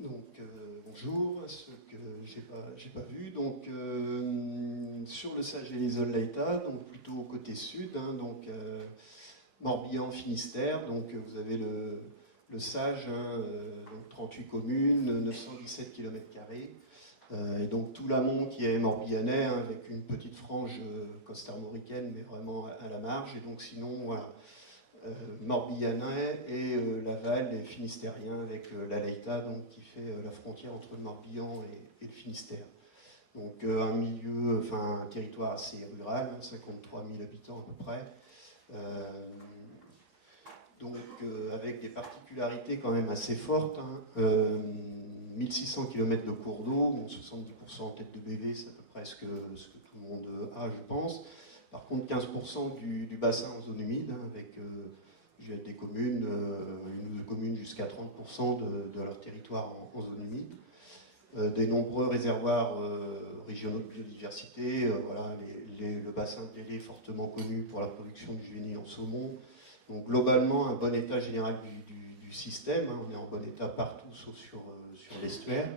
Donc bonjour à ceux que j'ai pas vu. Donc sur le Sage et les Olleïta, donc plutôt côté sud, hein, donc Morbihan, Finistère. Donc vous avez le Sage, hein, donc 38 communes, 917 km². Et donc tout l'amont qui est morbihanais, hein, avec une petite frange costarmoricaine, mais vraiment à la marge. Et donc sinon, voilà, morbihanais et l'aval est finistérien avec l'Aleïta, donc qui fait la frontière entre le Morbihan et le Finistère. Donc un milieu, enfin un territoire assez rural, hein, 53 000 habitants à peu près. Euh, donc avec des particularités quand même assez fortes, hein. 1600 km de cours d'eau, donc 70% en tête de BV, c'est à peu près ce que tout le monde a, je pense. Par contre, 15% du bassin en zone humide, hein, avec des communes, une ou deux communes jusqu'à 30% de leur territoire en zone humide. Des nombreux réservoirs régionaux de biodiversité, voilà, le bassin de l'Élé est fortement connu pour la production du juvénile en saumon. Donc globalement, un bon état général du système, hein, on est en bon état partout sauf sur l'estuaire.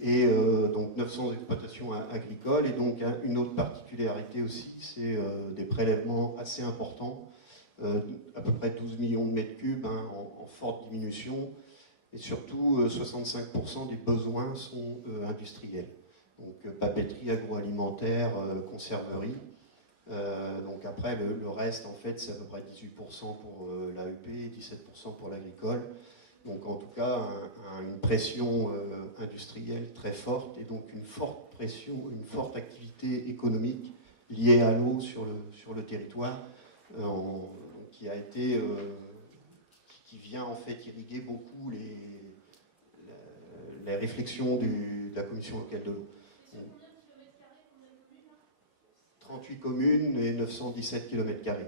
Et donc 900 exploitations agricoles. Et donc une autre particularité aussi, c'est des prélèvements assez importants, à peu près 12 millions de mètres cubes, hein, en forte diminution. Et surtout, 65% des besoins sont industriels. Donc papeterie, agroalimentaire, conserverie. Donc après, le reste, en fait, c'est à peu près 18% pour l'AEP et 17% pour l'agricole. Donc en tout cas, une pression industrielle très forte et donc une forte pression, une forte activité économique liée à l'eau sur le territoire, qui a été, qui vient en fait irriguer beaucoup les réflexions de la commission locale de l'eau. 38 communes et 917 km².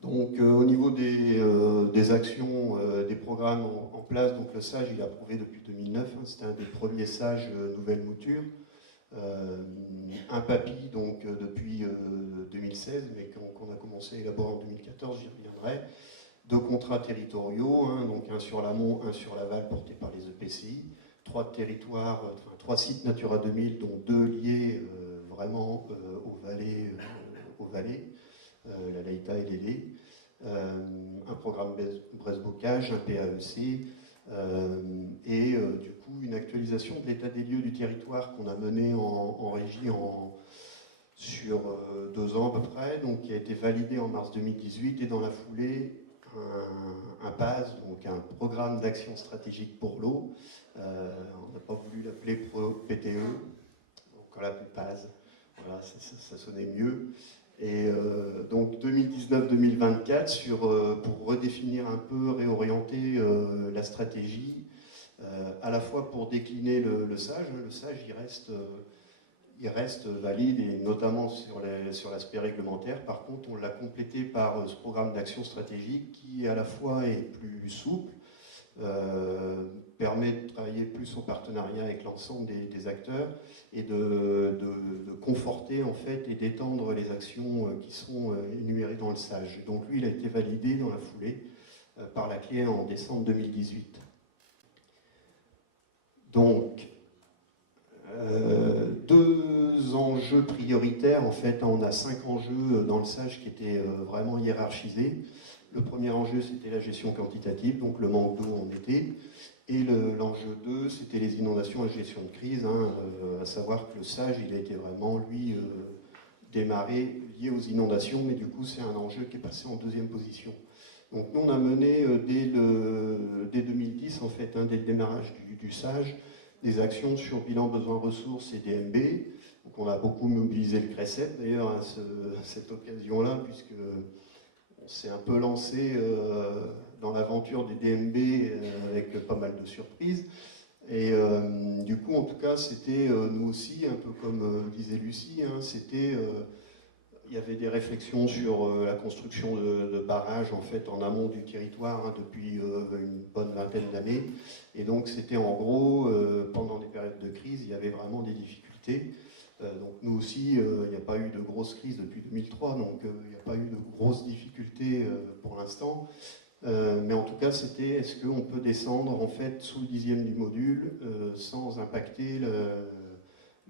Donc au niveau des actions, des programmes en place, donc le SAGE il est approuvé depuis 2009, hein, c'était un des premiers SAGE nouvelle mouture. Un PAPI donc depuis 2016, mais qu'on a commencé à élaborer en 2014, j'y reviendrai. Deux contrats territoriaux, hein, donc un sur l'amont, un sur l'aval, portés par les EPCI. Trois territoires, enfin, trois sites Natura 2000, dont deux liés vraiment aux vallées, la Leïta et l'Élé. Un programme Brest-Bocage, un PAEC, et du coup une actualisation de l'état des lieux du territoire qu'on a mené en régie sur 2 ans à peu près, donc qui a été validé en mars 2018, et dans la foulée un PAS, donc un programme d'action stratégique pour l'eau. On n'a pas voulu l'appeler PTE, donc on l'appelle PAS. Voilà, ça sonnait mieux. Et donc 2019-2024 pour redéfinir un peu, réorienter la stratégie, à la fois pour décliner le SAGE. Le SAGE il reste valide, et notamment sur l'aspect réglementaire. Par contre, on l'a complété par ce programme d'action stratégique qui à la fois est plus souple, permet de travailler plus en partenariat avec l'ensemble des acteurs et de conforter en fait et d'étendre les actions qui sont énumérées dans le SAGE. Donc lui, il a été validé dans la foulée par la CLE en décembre 2018. Donc, deux enjeux prioritaires, en fait, on a 5 enjeux dans le SAGE qui étaient vraiment hiérarchisés. Le premier enjeu, c'était la gestion quantitative, donc le manque d'eau en été. Et l'enjeu 2, c'était les inondations et la gestion de crise, hein, à savoir que le SAGE, il a été vraiment, lui, démarré lié aux inondations, mais du coup, c'est un enjeu qui est passé en deuxième position. Donc nous, on a mené dès 2010, en fait, hein, dès le démarrage du SAGE, des actions sur bilan besoins ressources et DMB. Donc on a beaucoup mobilisé le CRECET d'ailleurs à cette occasion-là, puisque on s'est un peu lancé dans l'aventure des DMB avec pas mal de surprises. Et du coup, en tout cas, c'était nous aussi, un peu comme disait Lucie, hein, il y avait des réflexions sur la construction de barrages en fait en amont du territoire, hein, depuis une bonne vingtaine d'années. Et donc c'était en gros, pendant des périodes de crise, il y avait vraiment des difficultés. Donc nous aussi, il n'y a pas eu de grosse crise depuis 2003, donc il n'y a pas eu de grosses difficultés pour l'instant. Mais en tout cas, c'était est-ce qu'on peut descendre en fait sous le 10e du module sans impacter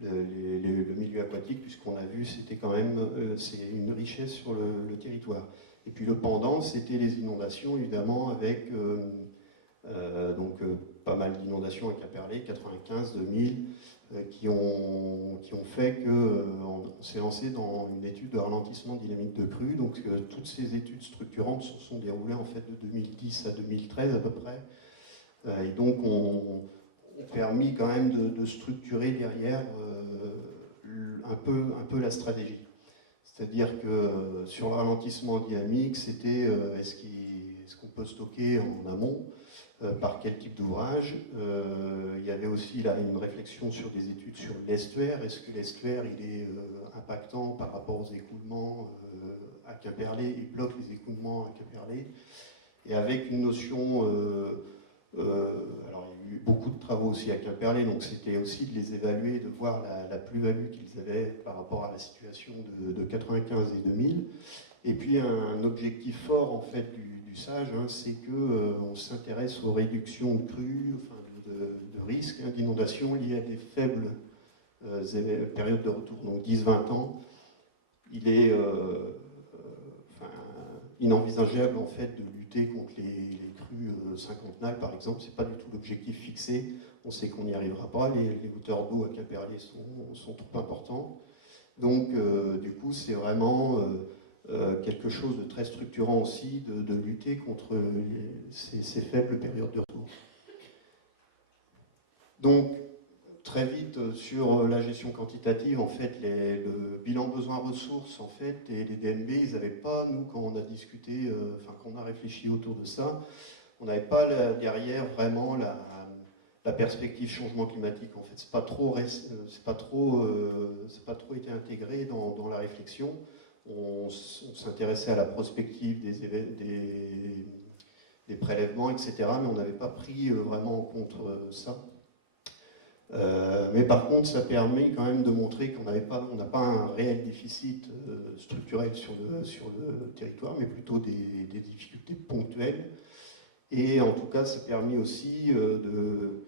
le milieu aquatique, puisqu'on a vu c'était quand même c'est une richesse sur le territoire. Et puis le pendant, c'était les inondations, évidemment, avec pas mal d'inondations à Quimperlé, 95, 2000, qui ont fait qu'on s'est lancé dans une étude de ralentissement dynamique de crue. Donc toutes ces études structurantes se sont déroulées en fait de 2010 à 2013 à peu près. Et donc ont permis quand même de structurer derrière un peu la stratégie. C'est-à-dire que sur le ralentissement dynamique, c'était est-ce qu'on peut stocker en amont, par quel type d'ouvrage. Il y avait aussi là une réflexion sur des études sur l'estuaire. Est-ce que l'estuaire il est impactant par rapport aux écoulements à Quimperlé, il bloque les écoulements à Quimperlé, et avec une notion alors il y a eu beaucoup de travaux aussi à Quimperlé, donc c'était aussi de les évaluer, de voir la plus-value qu'ils avaient par rapport à la situation de 95 et 2000. Et puis un objectif fort en fait du SAGE, c'est qu'on s'intéresse aux réductions de crues, enfin de risques d'inondation liés à des faibles périodes de retour, donc 10-20 ans. Il est inenvisageable en fait de lutter contre les crues cinquantennales par exemple, c'est pas du tout l'objectif fixé, on sait qu'on n'y arrivera pas, les hauteurs d'eau à Quimperlé sont trop importantes, donc du coup c'est vraiment quelque chose de très structurant aussi de lutter contre ces faibles périodes de retour. Donc très vite sur la gestion quantitative, en fait, le bilan besoin-ressources, en fait, et les DNB, ils n'avaient pas, nous, quand on a discuté, quand on a réfléchi autour de ça, on n'avait pas derrière vraiment la perspective changement climatique. En fait, c'est pas trop été intégré dans la réflexion. On s'intéressait à la prospective des prélèvements, etc., mais on n'avait pas pris vraiment en compte ça. Mais par contre, ça permet quand même de montrer qu'on n'a pas un réel déficit structurel sur le territoire, mais plutôt des difficultés ponctuelles. Et en tout cas, ça a permis aussi de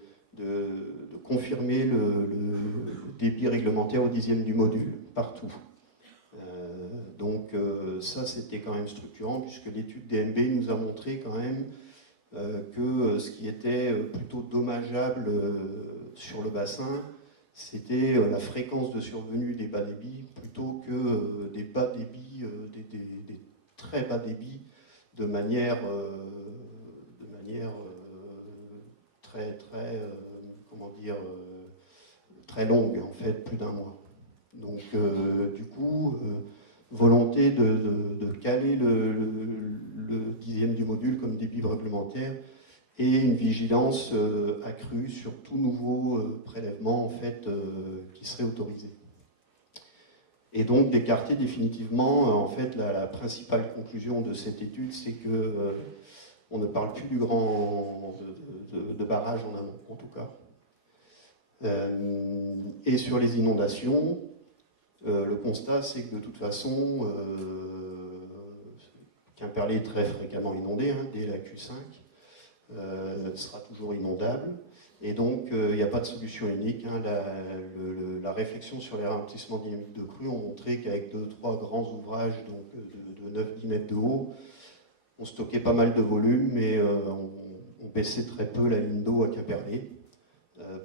confirmer le débit réglementaire au 10e du module, partout. Donc ça, c'était quand même structurant, puisque l'étude DNB nous a montré quand même que ce qui était plutôt dommageable sur le bassin, c'était la fréquence de survenue des bas débits plutôt que des bas débits, des très bas débits de manière très longue, en fait, plus d'un mois. Donc, du coup, volonté de caler le 10e du module comme débit réglementaire et une vigilance accrue sur tout nouveau prélèvement en fait, qui serait autorisé. Et donc d'écarter définitivement, en fait, la principale conclusion de cette étude, c'est que on ne parle plus de barrage en amont, en tout cas. Et sur les inondations, le constat, c'est que de toute façon, Quimperlé est très fréquemment inondé, dès la Q5. Sera toujours inondable. Et donc, il n'y a pas de solution unique. La réflexion sur les ralentissements dynamiques de crue ont montré qu'avec 2-3 grands ouvrages donc de 9-10 mètres de haut, on stockait pas mal de volume, mais on baissait très peu la ligne d'eau à Quimperlé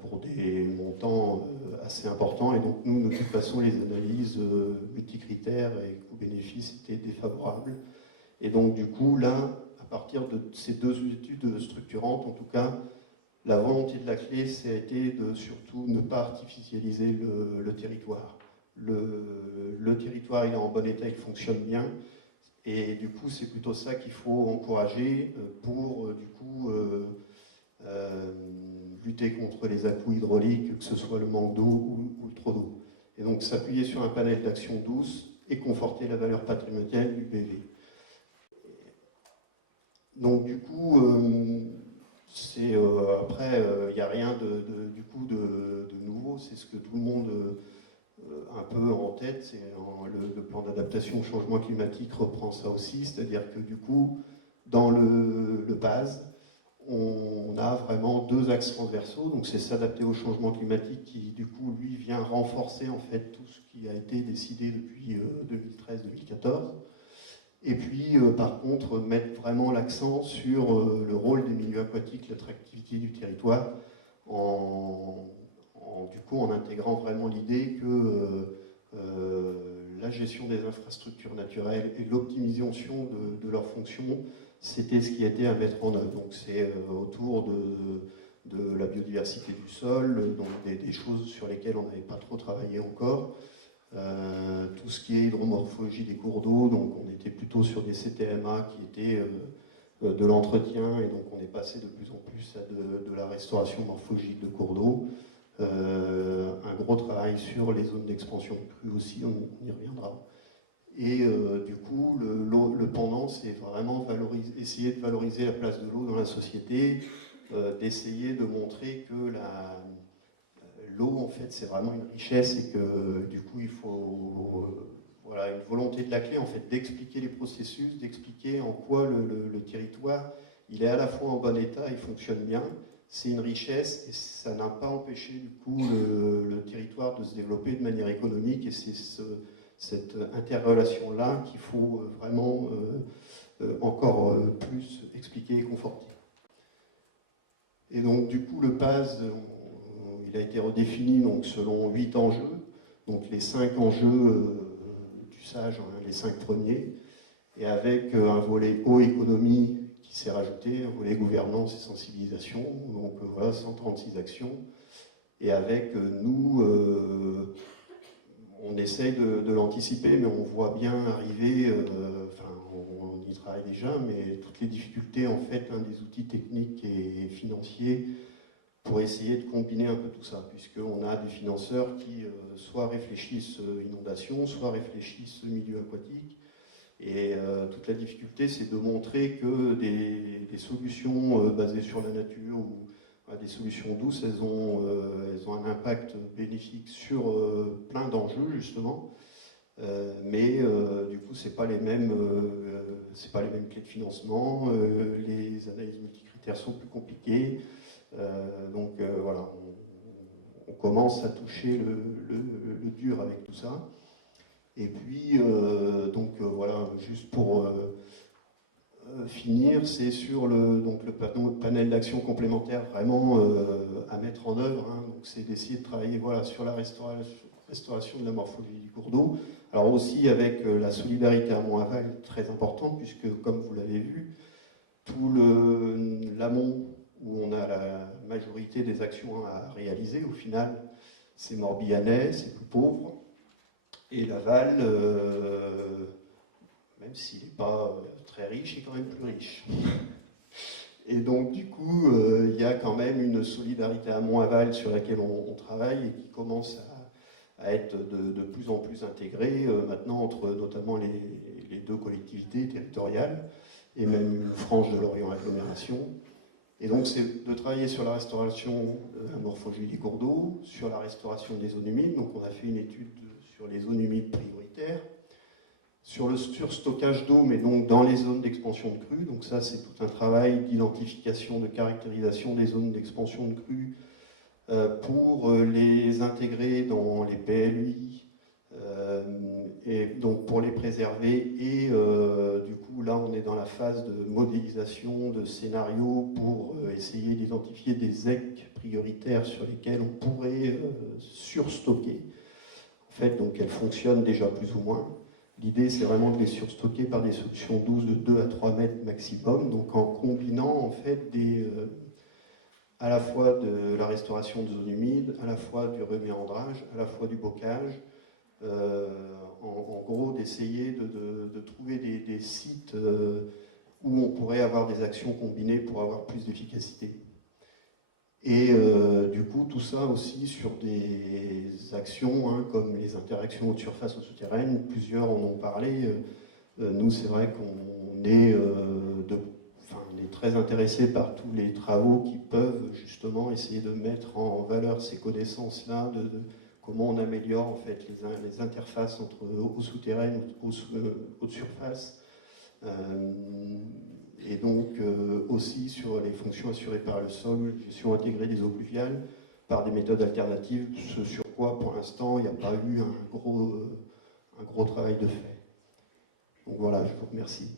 pour des montants assez importants. Et donc, nous, de toute façon, les analyses multicritères et coûts-bénéfices étaient défavorables. Et donc, du coup, là, à partir de ces deux études structurantes, en tout cas, la volonté de la clé, ça a été de surtout ne pas artificialiser le territoire. Le territoire, il est en bon état, il fonctionne bien, et du coup, c'est plutôt ça qu'il faut encourager pour, du coup, lutter contre les à-coups hydrauliques, que ce soit le manque d'eau ou le trop d'eau. Et donc, s'appuyer sur un panel d'action douce et conforter la valeur patrimoniale du PV. Donc du coup, après, il n'y a rien de nouveau, c'est ce que tout le monde un peu en tête, le plan d'adaptation au changement climatique reprend ça aussi, c'est-à-dire que du coup, dans le PAS, on a vraiment deux axes transversaux, donc c'est s'adapter au changement climatique qui, du coup, lui, vient renforcer en fait tout ce qui a été décidé depuis 2013-2014. Et puis, par contre, mettre vraiment l'accent sur le rôle des milieux aquatiques, l'attractivité du territoire, du coup, en intégrant vraiment l'idée que la gestion des infrastructures naturelles et l'optimisation de leurs fonctions, c'était ce qui était à mettre en œuvre. Donc c'est autour de la biodiversité du sol, donc des choses sur lesquelles on n'avait pas trop travaillé encore. Tout ce qui est hydromorphologie des cours d'eau, donc on était plutôt sur des CTMA qui étaient de l'entretien, et donc on est passé de plus en plus à de la restauration morphologique de cours d'eau. Un gros travail sur les zones d'expansion de crues aussi, on y reviendra. Et du coup, le pendant, c'est vraiment essayer de valoriser la place de l'eau dans la société, d'essayer de montrer que l'eau, en fait, c'est vraiment une richesse et que du coup, il faut voilà, une volonté de la clé, en fait, d'expliquer les processus, d'expliquer en quoi le territoire, il est à la fois en bon état, il fonctionne bien, c'est une richesse et ça n'a pas empêché du coup le territoire de se développer de manière économique, et c'est cette interrelation-là qu'il faut vraiment encore plus expliquer et conforter. Et donc du coup le PAS, il a été redéfini donc, selon 8 enjeux, donc les 5 enjeux du SAGE, hein, les 5 premiers, et avec un volet eau économie qui s'est rajouté, un volet gouvernance et sensibilisation, donc voilà, 136 actions, et avec nous, on essaye de l'anticiper, mais on voit bien arriver, enfin on y travaille déjà, mais toutes les difficultés en fait des outils techniques et financiers pour essayer de combiner un peu tout ça, puisqu'on a des financeurs qui soit réfléchissent inondation, soit réfléchissent milieu aquatique, et toute la difficulté c'est de montrer que des solutions basées sur la nature ou des solutions douces, elles ont un impact bénéfique sur plein d'enjeux justement, mais du coup c'est pas les mêmes clés de financement, les analyses multicritères sont plus compliquées, donc voilà, on commence à toucher le dur avec tout ça. Et puis donc voilà, juste pour finir, c'est sur le panel d'actions complémentaires vraiment à mettre en œuvre, hein. Donc c'est d'essayer de travailler voilà, sur la restauration de la morphologie du cours d'eau. Alors aussi avec la solidarité amont-aval très importante, puisque comme vous l'avez vu, tout l'amont où on a la majorité des actions à réaliser, au final, c'est Morbihanais, c'est plus pauvre, et l'aval, même s'il n'est pas très riche, est quand même plus riche. Et donc, du coup, il y a quand même une solidarité amont-aval sur laquelle on travaille et qui commence à être de plus en plus intégrée maintenant entre notamment les deux collectivités territoriales et même une frange de l'Orient Agglomération. Et donc, c'est de travailler sur la restauration de la morphologie des cours d'eau, sur la restauration des zones humides. Donc, on a fait une étude sur les zones humides prioritaires, sur le surstockage d'eau, mais donc dans les zones d'expansion de crues. Donc ça, c'est tout un travail d'identification, de caractérisation des zones d'expansion de crues pour les intégrer dans les PLUI, et donc pour les préserver. Et du coup, là, on est dans la phase de modélisation, de scénarios pour essayer d'identifier des ZEC prioritaires sur lesquels on pourrait surstocker. En fait, donc elles fonctionnent déjà plus ou moins. L'idée, c'est vraiment de les surstocker par des solutions douces de 2 à 3 mètres maximum, donc en combinant en fait à la fois de la restauration de zones humides, à la fois du reméandrage, à la fois du bocage, en gros d'essayer de trouver des sites où on pourrait avoir des actions combinées pour avoir plus d'efficacité. Et du coup, tout ça aussi sur des actions hein, comme les interactions haute surface ou souterraines, plusieurs en ont parlé. Nous, c'est vrai qu'on est, on est très intéressés par tous les travaux qui peuvent justement essayer de mettre en valeur ces connaissances-là, de comment on améliore en fait les interfaces entre eau souterraine et haute surface. et donc aussi sur les fonctions assurées par le sol, gestion intégrée des eaux pluviales, par des méthodes alternatives, ce sur quoi pour l'instant il n'y a pas eu un gros travail de fait. Donc voilà, je vous remercie.